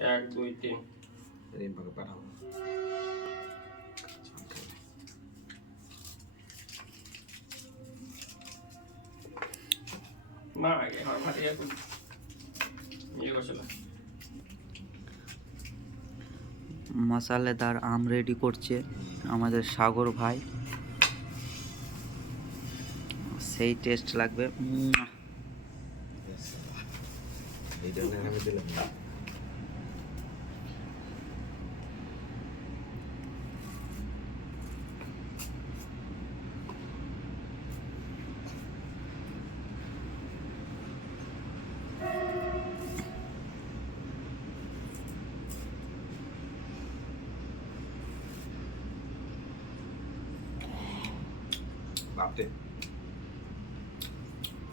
1 2 3 রিম পাকে পাঠাবো। মা আগে আমার ভাতে এখন ইয়ে করছিল। মশালেদার আম রেডি করছে আমাদের সাগর ভাই, সেই টেস্ট লাগবে। এই জন্য আমি দিলাম না। ভাবতে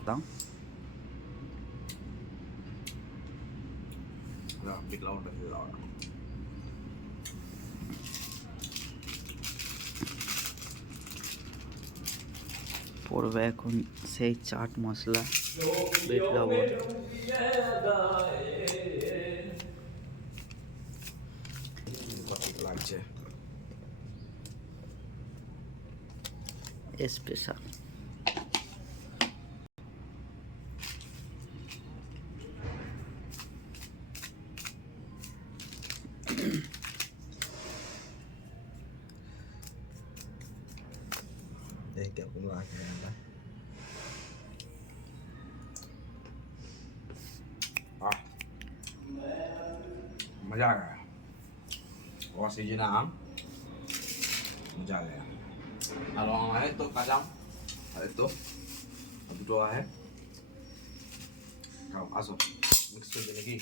দাও বিট লাউনটা দিয়ে দাও। পড়বে এখন সেই চাট মশলা, বিট লবণ। লাগছে স্পেশাল। এই কেমন লাগে না? मजा आ गया और सीजन आम मजा आ गया। और आम है तो काचा आम है तो दुटो है खाओ आसो मिक्स कर देने की